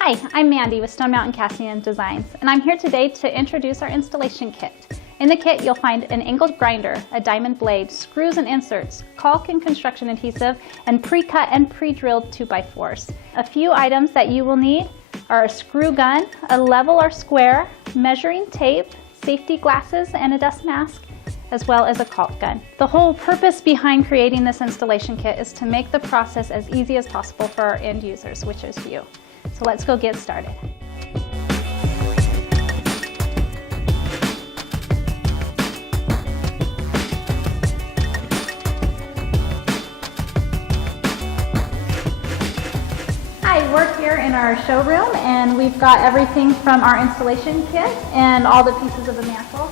Hi, I'm Mandy with Stone Mountain Casting & Designs, and I'm here today to introduce our installation kit. In the kit, you'll find an angled grinder, a diamond blade, screws and inserts, caulk and construction adhesive, and pre-cut and pre-drilled 2x4s. A few items that you will need are a screw gun, a level or square, measuring tape, safety glasses, and a dust mask, as well as a caulk gun. The whole purpose behind creating this installation kit is to make the process as easy as possible for our end users, which is you. So let's go get started. Hi, we're here in our showroom and we've got everything from our installation kit and all the pieces of the mantle.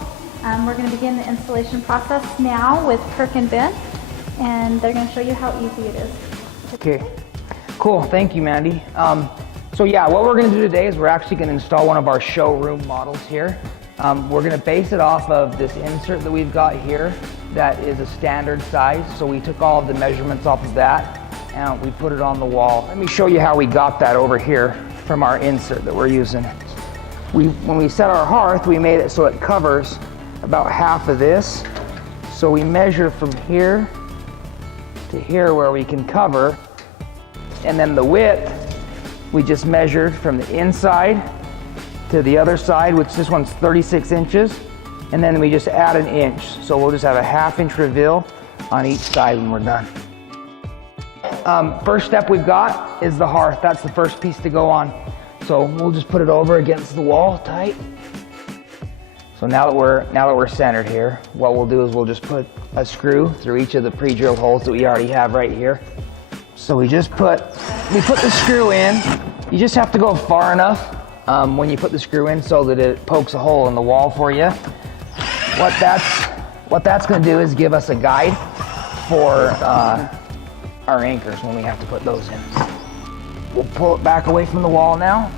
We're going to begin the installation process now with Kirk and Ben, and they're going to show you how easy it is. Okay, cool. Thank you, Mandy. So yeah, what we're going to do today is we're actually going to install one of our showroom models here. We're going to base it off of this insert that we've got here that is a standard size. So we took all of the measurements off of that and we put it on the wall. Let me show you how we got that over here from our insert that we're using. When we set our hearth, we made it so it covers about half of this. So we measure from here to here where we can cover, and then the width we just measured from the inside to the other side, which this one's 36 inches, and then we just add an inch. So we'll just have a ½ inch reveal on each side when we're done. First step we've got is the hearth. That's the first piece to go on. So we'll just put it over against the wall tight. So now that we're centered here, what we'll do is we'll just put a screw through each of the pre-drilled holes that we already have right here. So we put the screw in. You just have to go far enough when you put the screw in so that it pokes a hole in the wall for you. What that's going to do is give us a guide for our anchors when we have to put those in. We'll pull it back away from the wall now.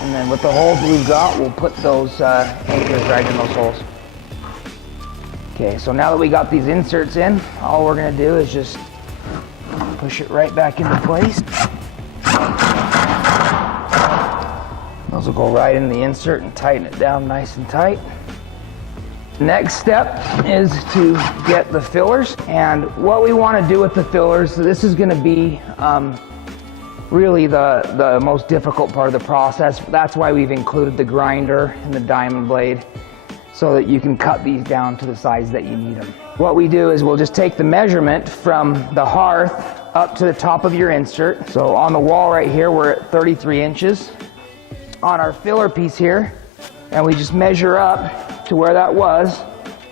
And then with the holes we've got, we'll put those anchors right in those holes. Okay, so now that we got these inserts in, all we're going to do is just push it right back into place. Those will go right in the insert and tighten it down nice and tight. Next step is to get the fillers, and what we want to do with the fillers, this is going to be really the most difficult part of the process. That's why we've included the grinder and the diamond blade, so that you can cut these down to the size that you need them. What we do is we'll just take the measurement from the hearth up to the top of your insert. So on the wall right here, we're at 33 inches. On our filler piece here, and we just measure up to where that was.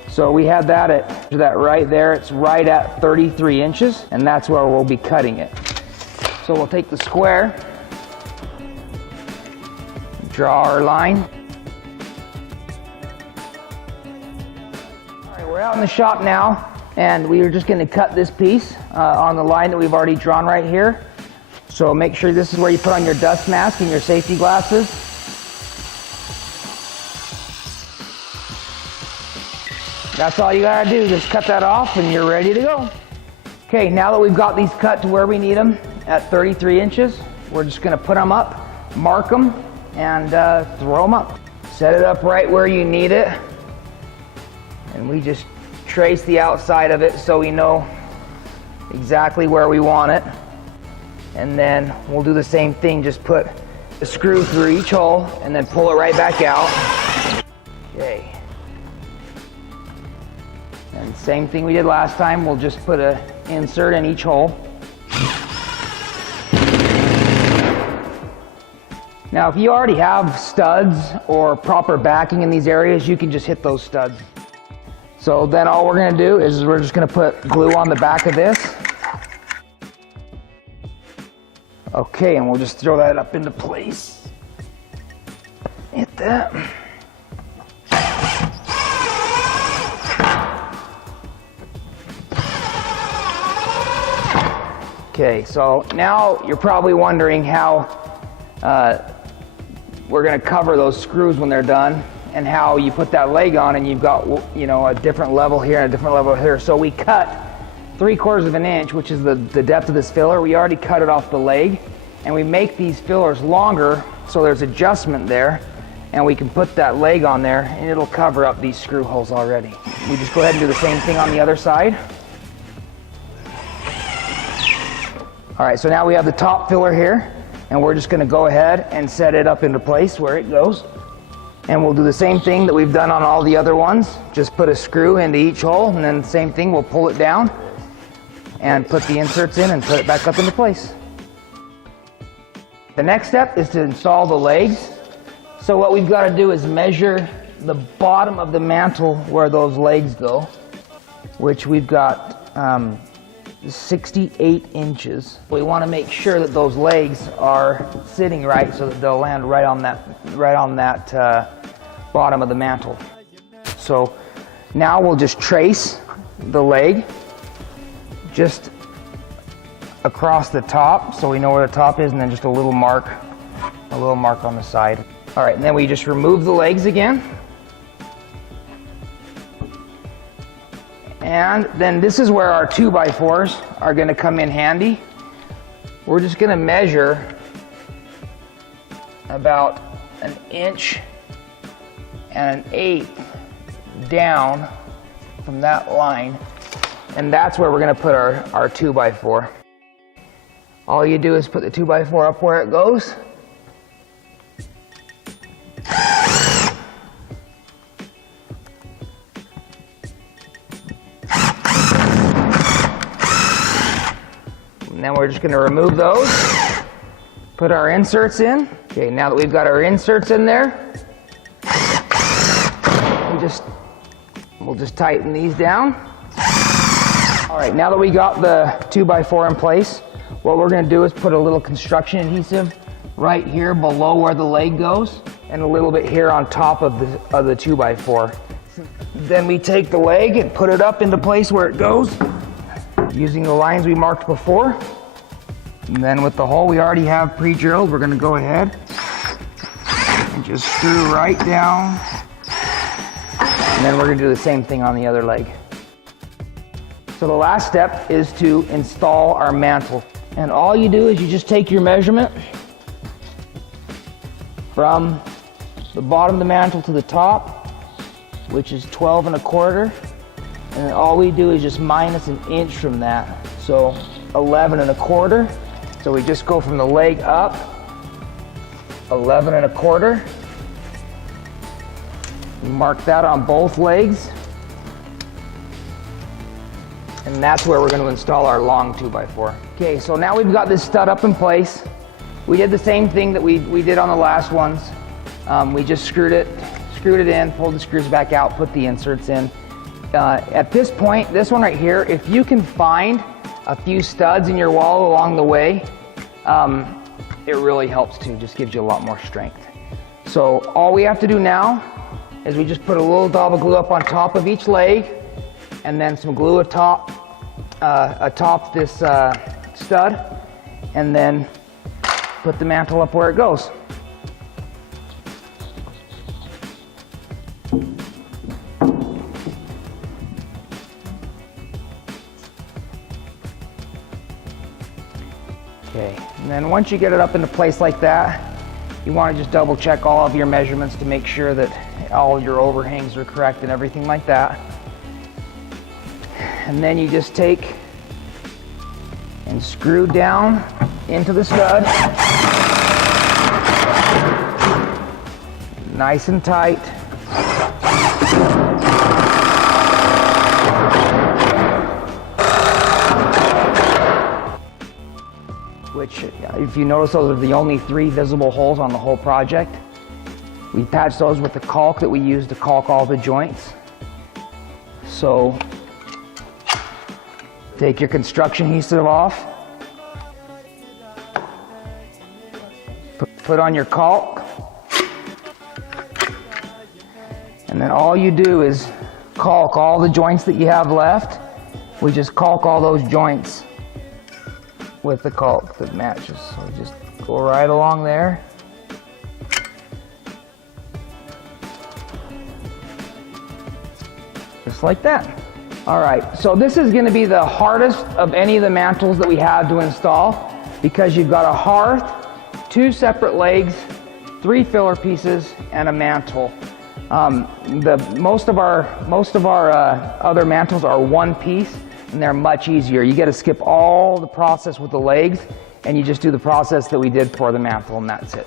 So we had that right there. It's right at 33 inches, and that's where we'll be cutting it. So we'll take the square, draw our line. We're out in the shop now, and we are just going to cut this piece on the line that we've already drawn right here. So make sure this is where you put on your dust mask and your safety glasses. That's all you gotta do, just cut that off and you're ready to go. Okay, now that we've got these cut to where we need them at 33 inches, we're just going to put them up, mark them, and throw them up. Set it up right where you need it. And we just trace the outside of it so we know exactly where we want it. And then we'll do the same thing, just put a screw through each hole and then pull it right back out. Okay. And same thing we did last time, we'll just put an insert in each hole. Now if you already have studs or proper backing in these areas, you can just hit those studs. So then all we're going to do is we're just going to put glue on the back of this. Okay, and we'll just throw that up into place. Hit that. Okay, so now you're probably wondering how we're going to cover those screws when they're done, and how you put that leg on and you've got, you know, a different level here and a different level here. So we cut 3/4 of an inch, which is the depth of this filler. We already cut it off the leg, and we make these fillers longer so there's adjustment there, and we can put that leg on there and it'll cover up these screw holes already. We just go ahead and do the same thing on the other side. All right, so now we have the top filler here, and we're just going to go ahead and set it up into place where it goes. And we'll do the same thing that we've done on all the other ones. Just put a screw into each hole, and then the same thing, we'll pull it down and put the inserts in and put it back up into place. The next step is to install the legs. So what we've got to do is measure the bottom of the mantle where those legs go, which we've got 68 inches. We want to make sure that those legs are sitting right so that they'll land right on that bottom of the mantle. So now we'll just trace the leg just across the top so we know where the top is, and then just a little mark on the side. All right, and then we just remove the legs again. And then this is where our 2x4s are going to come in handy. We're just going to measure about 1 inch and 1/8 down from that line, and that's where we're going to put our 2x4. All you do is put the 2x4 up where it goes. And then we're just going to remove those, put our inserts in. Okay, now that we've got our inserts in there, we'll just tighten these down. All right, now that we got the 2x4 in place, what we're going to do is put a little construction adhesive right here below where the leg goes, and a little bit here on top of the 2x4. Then we take the leg and put it up into place where it goes, using the lines we marked before. And then with the hole we already have pre-drilled, we're going to go ahead and just screw right down. And then we're going to do the same thing on the other leg. So the last step is to install our mantle. And all you do is you just take your measurement from the bottom of the mantle to the top, which is 12 1/4. And then all we do is just minus 1 inch from that. So 11 1/4. So we just go from the leg up, 11 1/4. We mark that on both legs. And that's where we're going to install our long 2x4. Okay, so now we've got this stud up in place. We did the same thing that we did on the last ones. We just screwed it in, pulled the screws back out, put the inserts in. At this point, this one right here, if you can find a few studs in your wall along the way, it really helps too, just gives you a lot more strength. So all we have to do now is we just put a little dab of glue up on top of each leg, and then some glue atop this stud, and then put the mantle up where it goes. Okay, and then once you get it up into place like that, you want to just double check all of your measurements to make sure that all of your overhangs are correct and everything like that. And then you just take and screw down into the stud, nice and tight. Which, if you notice, those are the only 3 visible holes on the whole project. We patched those with the caulk that we used to caulk all the joints. So take your construction adhesive off, put on your caulk, and then all you do is caulk all the joints that you have left. We just caulk all those joints with the caulk that matches. So just go right along there. Just like that. All right, so this is going to be the hardest of any of the mantles that we have to install because you've got a hearth, 2 separate legs, 3 filler pieces, and a mantle. Most of our other mantles are 1 piece, and they're much easier. You got to skip all the process with the legs, and you just do the process that we did for the mantle, and that's it.